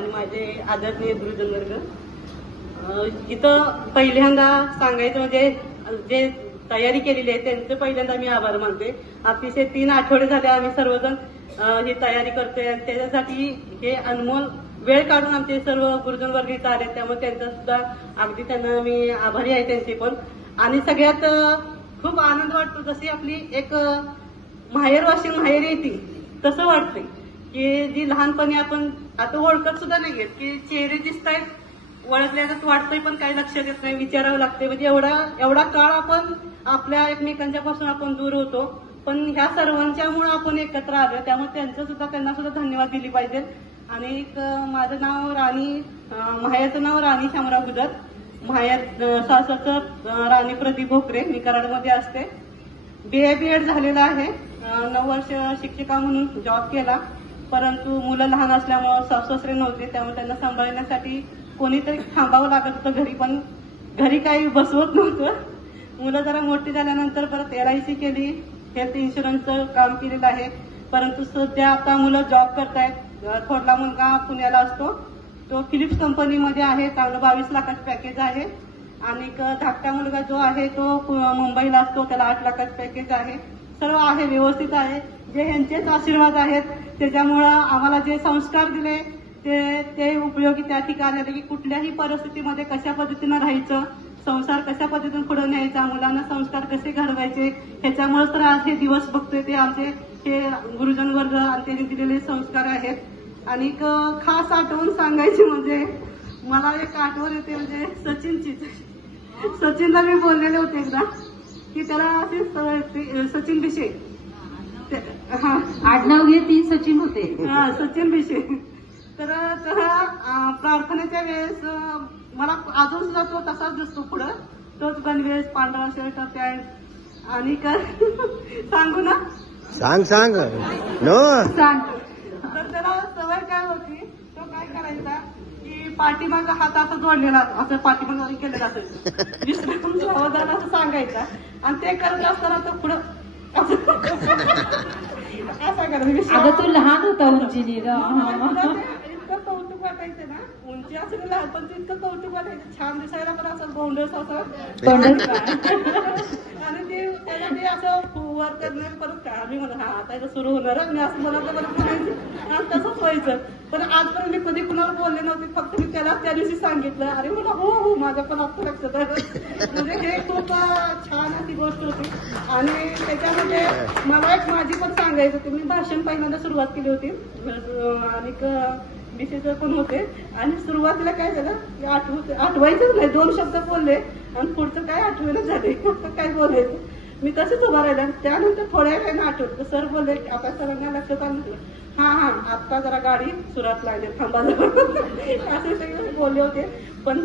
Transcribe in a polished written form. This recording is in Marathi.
आणि माझे आदरणीय गुरुजन वर्ग, इथं पहिल्यांदा सांगायचं म्हणजे जे तयारी केलेली आहे त्यांचे पहिल्यांदा मी आभार मानते. अतिशय 3 आठवडे झाले आम्ही सर्वजण ही तयारी करतोय आणि त्याच्यासाठी हे अनमोल वेळ काढून आमचे सर्व गुरुजन वर्ग इथं आले, त्यामुळे त्यांचा सुद्धा अगदी त्यांना मी आभारी आहे त्यांचे पण. आणि सगळ्यात खूप आनंद वाटतो, जशी आपली एक माहेरवाशी माहेर येते तसं वाटतंय की जी लहानपणी आपण आता ओळखत सुद्धा नाही घेत की चेहरे दिसतायत ओळखल्यागत वाटतंय पण काही लक्षात येत नाही, विचारावं लागतंय. म्हणजे एवढा काळ आपण आपल्या एकमेकांच्या पासून आपण दूर होतो, पण ह्या सर्वांच्यामुळे आपण एकत्र आलो, त्यामुळे त्यांना सुद्धा धन्यवाद दिली पाहिजे. आणि माझं नाव राणी, माहेरचं नाव राणी शामराव गुजर, माहेर सासरचं राणी प्रदीप भोकरे. मी कराडमध्ये असते. BA BEd झालेलं आहे. 9 वर्ष शिक्षिका म्हणून जॉब केला, परंतु मुलं लहान असल्यामुळे सासू-सासरे नव्हते, त्यामुळे त्यांना सांभाळण्यासाठी कोणीतरी थांबावं लागत होतं घरी, पण घरी काही बसवत नव्हतं. मुलं जरा मोठी झाल्यानंतर परत LIC केली, हेल्थ इन्शुरन्सचं काम केलेलं आहे. परंतु सध्या आता मुलं जॉब करतायत. थोरला मुलगा पुण्याला असतो, तो फिलिप्स कंपनीमध्ये आहे, चांगलं 22 लाखाचं पॅकेज आहे. आणि धाकटा मुलगा जो आहे तो मुंबईला असतो, त्याला 8 लाखाचं पॅकेज आहे. सर्व आहे, व्यवस्थित आहे. जे ह्यांचेच आशीर्वाद आहेत, त्याच्यामुळं आम्हाला जे संस्कार दिले ते उपयोगी त्या ठिकाणी आले की कुठल्याही परिस्थितीमध्ये कशा पद्धतीनं राहायचं, संसार कशा पद्धतीने पुढे न्यायचा, मुलांना संस्कार कसे घडवायचे, ह्याच्यामुळे तर आज हे दिवस बघतोय ते आमचे हे गुरुजन वर्ग आणि त्यांनी दिलेले संस्कार आहेत. आणि खास आठवण सांगायची म्हणजे मला एक आठवण येते म्हणजे सचिनची. सचिनला मी बोललेले होते एकदा की त्याला असे सचिन भिशे, आडनाव घे, 3 सचिन होते. सचिन भिशे. तर प्रार्थनेच्या वेळेस मला अजून सुद्धा तो तसाच दिसतो, पुढं तोच गणवेश, पांढरा शर्ट, पॅन्ट. आणि सांगू ना? सांग नो सांग. तर त्याला सवय काय होती, तो काय करायचा की पाठीमागं हात असं जोडलेला असं पाठीमागं केलेला असायचं, विसरून सावधान असं सांगायचा. आणि ते करत असताना तो पुढं असं करायचं. अगं तू लहान होता उंचीने, इतकं कौतुक वाटायचं ना, उंची असं लहान पण इतकं कौतुक वाटायचं, छान दिसायला पण असं गोंडस असं. आणि ते त्याला ते असं वर करणार परत आम्ही म्हणा हा आता सुरू होणार मी असं मला म्हणायचं, तसंच व्हायचं. पण आजपर्यंत मी कधी कुणाला बोलले नव्हते, फक्त मी त्याला त्या दिवशी सांगितलं. अरे मला हो माझ्या पण आता लक्षात आहे. म्हणजे हे खूप छान अशी गोष्ट होती. आणि त्याच्यामध्ये मला एक माझी पण सांगायचं होतं, मी भाषण पहिल्यांदा सुरुवात केली होती आणि BCचं पण होते. आणि सुरुवातीला काय झालं की आठवायचंच नाही, 2 शब्द बोलले आणि पुढचं काय आठवणच झाले, काय बोलायचं. मी तसेच उभा राहिला. त्यानंतर थोड्या वेळाने आठवत सर बोलले आता सरांना लक्षात आलं, हा आता जरा गाडी सुरात लागली, थांबा असे सगळे बोलले होते. पण